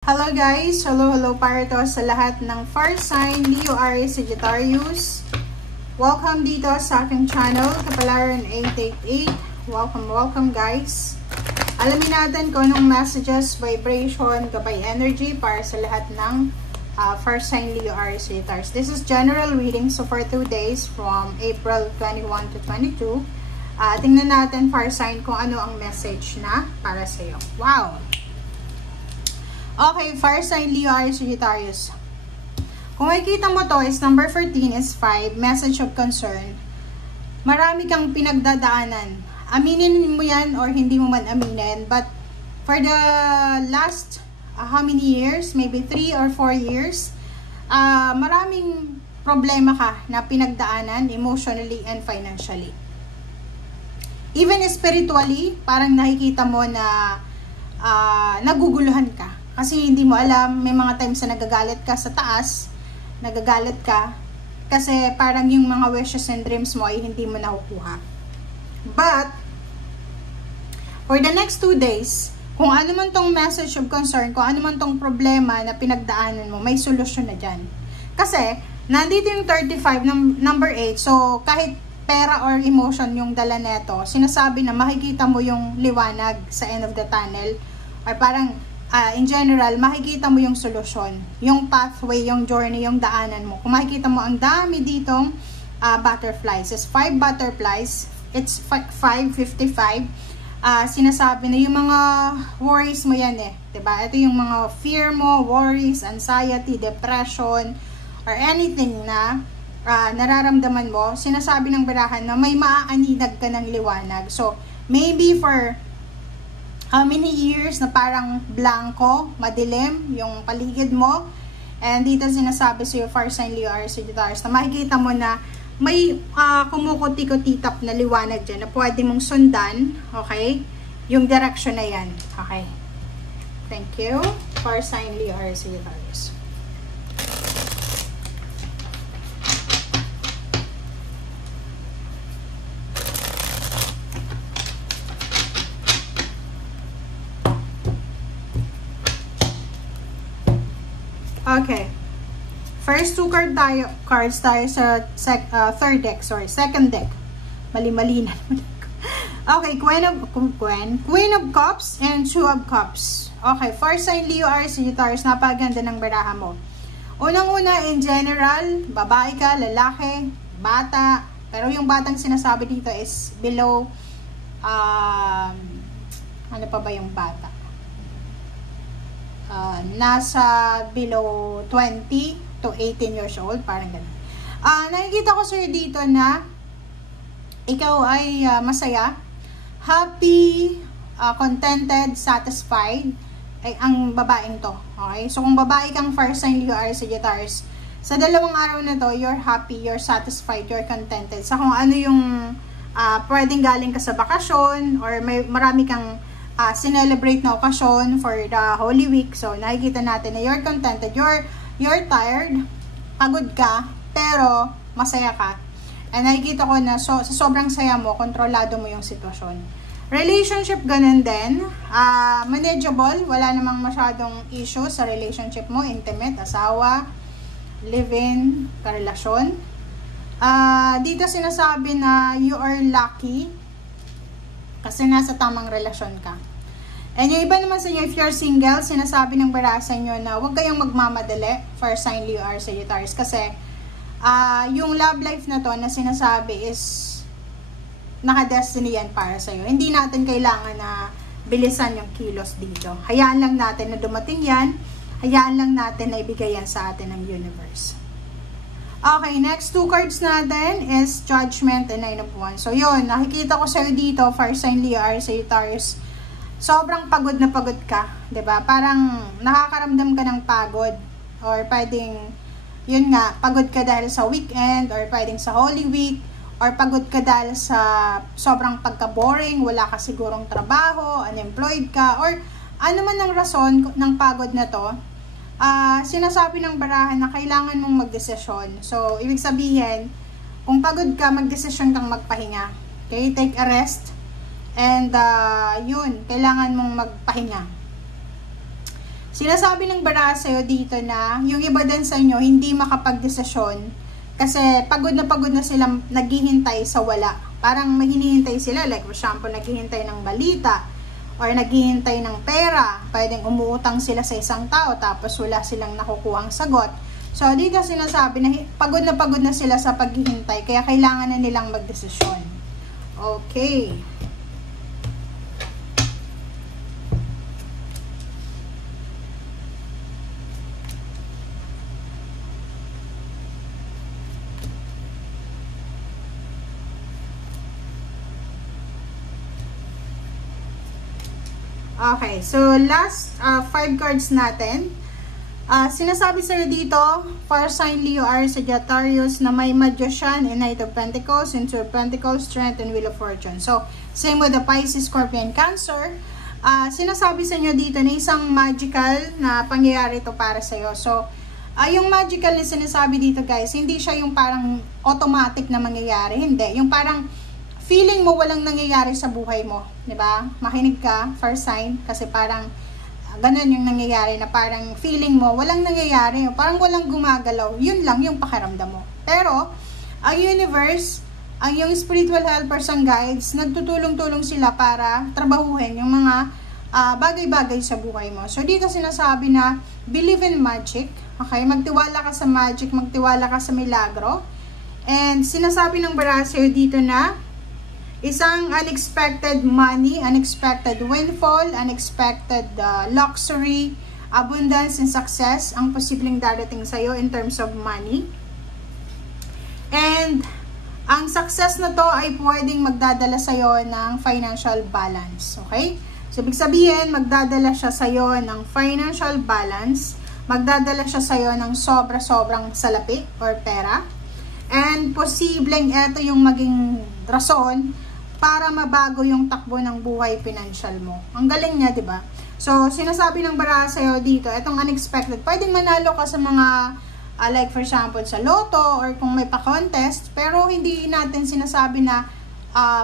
Hello guys! Hello para to sa lahat ng fire sign, Leo, Aries, Sagittarius. Welcome dito sa aking channel, Kapalaran 888. Welcome guys. Alamin natin kung anong messages, vibration, gabay energy para sa lahat ng fire sign, Leo, Aries, Sagittarius. This is general reading, so for 2 days from April 21 to 22. Tingnan natin fire sign kung ano ang message na para sa iyo. Wow! Okay, fire sign, Leo, Aries, Sagittarius. Kung makikita mo to is number 14 is 5, message of concern. Marami kang pinagdadaanan. Aminin mo yan or hindi mo man aminin. But for the last how many years, maybe 3 or 4 years, maraming problema ka na pinagdaanan emotionally and financially. Even spiritually, parang nakikita mo na naguguluhan ka. Kasi hindi mo alam, may mga times na nagagalit ka sa taas, nagagalit ka, kasi parang yung mga wishes and dreams mo ay hindi mo nakukuha. But, for the next 2 days, kung ano man tong message of concern, kung ano man tong problema na pinagdaanan mo, may solusyon na dyan. Kasi, nandito yung 35, number 8, so kahit pera or emotion yung dala neto, sinasabi na makikita mo yung liwanag sa end of the tunnel, or parang, in general, makikita mo yung solusyon, yung pathway, yung journey, yung daanan mo. Kung makikita mo, ang dami ditong butterflies. It's 5 butterflies. It's 5:55. Sinasabi na yung mga worries mo yan eh. Diba? Ito yung mga fear mo, worries, anxiety, depression, or anything na nararamdaman mo. Sinasabi ng barahan na may maaaninag ka ng liwanag. So, maybe for how many years na parang blanco, madilim, yung paligid mo. And dito sinasabi sa iyo, fire sign, Leo, Aries, Sagittarius, na makikita mo na may kumukuti-kutitap na liwanag dyan na pwede mong sundan, okay? Yung direction na yan, okay? Thank you. Fire sign, Leo, Aries, Sagittarius. Okay. First 2 cards tayo sa third deck, second deck. Mali-mali na. Okay, Queen of Cups and 2 of Cups. Okay, first sign, Leo, Aries, Sagittarius, napaganda ng baraha mo. Unang-una, in general, babae ka, lalaki, bata, pero yung batang sinasabi dito is below, ano pa ba yung bata? Nasa below 20 to 18 years old, parang ganun. Nakikita ko sa'yo dito na ikaw ay masaya, happy, contented, satisfied, ay ang babaeng to. Okay? So, kung babae kang fire sign, Leo, Aries, Sagittarius, sa dalawang araw na to, you're happy, you're satisfied, you're contented. Sa kung ano yung pwedeng galing ka sa bakasyon, or may marami kang sinelebrate na okasyon for the Holy Week. So, nakikita natin na you're contented, you're tired, pagod ka, pero masaya ka. And nakikita ko na sa sobrang saya mo, kontrolado mo yung sitwasyon. Relationship, ganun din. Manageable, wala namang masyadong issue sa relationship mo, intimate, asawa, live-in, karelasyon. Dito sinasabi na you are lucky kasi nasa tamang relasyon ka. And yung iba naman sa inyo, if you're single, sinasabi ng baraha sa inyo na huwag kayong magmamadali, fire sign, Leo, Aries, Sagittarius, kasi yung love life na to na sinasabi is naka-destiny yan para sa iyo. Hindi natin kailangan na bilisan yung kilos dito. Hayaan lang natin na dumating yan, hayaan lang natin na ibigay yan sa atin ng universe. Okay, next 2 cards natin is Judgment and 9 of Wands. So yun, nakikita ko sa'yo dito, fire sign, Leo, Aries, Sagittarius, sobrang pagod na pagod ka, 'di ba? Parang nakakaramdam ka ng pagod, or pwedeng yun nga, pagod ka dahil sa weekend, or pwedeng sa Holy Week, or pagod ka dahil sa sobrang pagka-boring, wala ka sigurong trabaho, unemployed ka, or ano man ang rason ng pagod na to. Sinasabi ng barahan na kailangan mong magdesisyon. So, ibig sabihin, kung pagod ka, magdesisyon kang magpahinga. Okay? Take a rest. And, yun, kailangan mong magpahinga. Sinasabi ng baraha sa'yo dito na yung iba din sa inyo hindi makapag-desisyon kasi pagod na silang naghihintay sa wala. Parang may hinihintay sila, like for example, naghihintay ng balita or naghihintay ng pera. Pwedeng umuutang sila sa isang tao tapos wala silang nakukuhang sagot. So, dito sinasabi na pagod na sila sa paghihintay kaya kailangan na nilang magdesisyon. Okay. Okay, so last 5 cards natin. Sinasabi sa'yo dito, for sign Leo, Aries, Sagittarius, na may Magician and Knight of Pentacles, Two of Pentacles, Strength, and Wheel of Fortune. So, same with the Pisces, Scorpion, Cancer. Sinasabi sa inyo dito na isang magical na pangyayari ito para sa'yo. So, yung magical na sinasabi dito guys, hindi siya yung parang automatic na mangyayari. Hindi. Yung parang feeling mo walang nangyayari sa buhay mo, 'di ba? Makinig ka, first sign, kasi parang ganun yung nangyayari na parang feeling mo walang nangyayari, parang walang gumagalaw. Yun lang yung pakiramdam mo. Pero ang universe, ang yung spiritual helpers and guides, nagtutulong-tulong sila para trabahuhin yung mga bagay-bagay sa buhay mo. So dito sinasabi na believe in magic. Okay, magtiwala ka sa magic, magtiwala ka sa milagro. And sinasabi ng baraha sa'yo dito na isang unexpected money, unexpected windfall, unexpected luxury, abundance, and success ang posibleng darating sa'yo in terms of money. And ang success na to ay pwedeng magdadala sa'yo ng financial balance. Okay? So, ibig sabihin, magdadala siya sa'yo ng financial balance, magdadala siya sa'yo ng sobra-sobrang salapi or pera. And posibleng ito yung maging rason para mabago yung takbo ng buhay financial mo. Ang galing niya, 'di ba? So, sinasabi ng baraha sa'yo dito, itong unexpected, pwedeng manalo ka sa mga, like for example, sa loto, or kung may pa-contest, pero hindi natin sinasabi na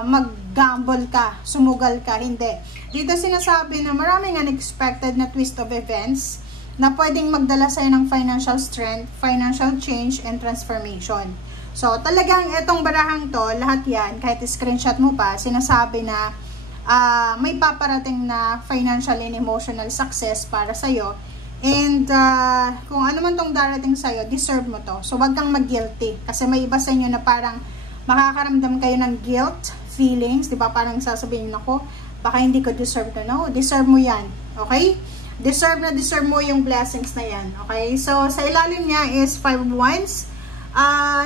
mag-gamble ka, sumugal ka, hindi. Dito sinasabi na maraming unexpected na twist of events na pwedeng magdala sa'yo ng financial strength, financial change, and transformation. So, talagang itong barahang to, lahat yan, kahit screenshot mo pa, sinasabi na may paparating na financial and emotional success para sa'yo. And kung ano man tong darating sa'yo, deserve mo to. So, wag kang mag-guilty. Kasi may iba sa inyo na parang makakaramdam kayo ng guilt feelings. Diba? Parang sasabihin ako, baka hindi ko deserve to. No, deserve mo yan. Okay? Deserve mo yung blessings na yan. Okay? So, sa ilalim niya is 5 of Wands.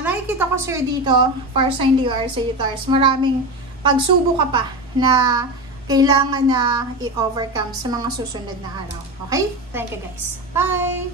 Nakikita ko sir dito, for sign Leo or Sagittarius, maraming pagsubok ka pa na kailangan na i-overcome sa mga susunod na araw. Okay? Thank you guys. Bye!